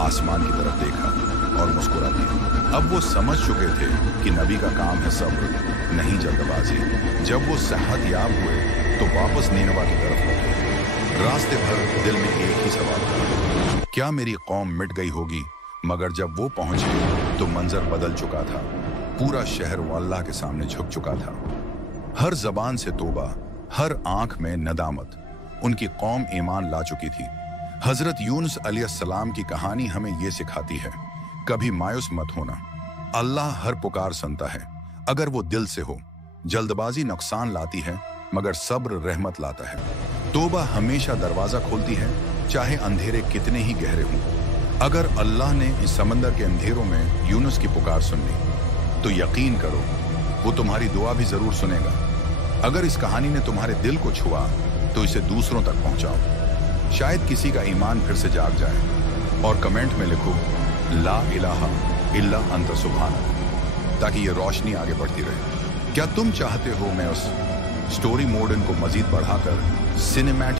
आसमान की तरफ देखा और मुस्कुरा दिया। अब वो समझ चुके थे कि नबी का काम है सब्र, नहीं जल्दबाजी। जब वो सेहत याब हुए तो वापस नीनवा की तरफ लौटे। रास्ते भर दिल में एक ही सवाल था, क्या मेरी कौम मिट गई होगी? मगर जब वो पहुंचे तो मंजर बदल चुका था। पूरा शहर वो अल्लाह के सामने झुक चुका था। हर जबान से तौबा, हर आंख में नदामत। उनकी कौम ईमान ला चुकी थी। हजरत यूनुस अलैहिस्सलाम की कहानी हमें ये सिखाती है, कभी मायूस मत होना। अल्लाह हर पुकार सुनता है अगर वो दिल से हो। जल्दबाजी नुकसान लाती है मगर सब्र रहमत लाता है। तौबा हमेशा दरवाजा खोलती है, चाहे अंधेरे कितने ही गहरे हों। अगर अल्लाह ने इस समंदर के अंधेरों में यूनुस की पुकार सुन ली तो यकीन करो वो तुम्हारी दुआ भी जरूर सुनेगा। अगर इस कहानी ने तुम्हारे दिल को छुआ तो इसे दूसरों तक पहुंचाओ। शायद किसी का ईमान फिर से जाग जाए। और कमेंट में लिखो ला इलाहा इल्ला अंत सुब्हानक, ताकि ये रोशनी आगे बढ़ती रहे। क्या तुम चाहते हो मैं उस स्टोरी मोड इनको मजीद बढ़ाकर सिनेमैटिक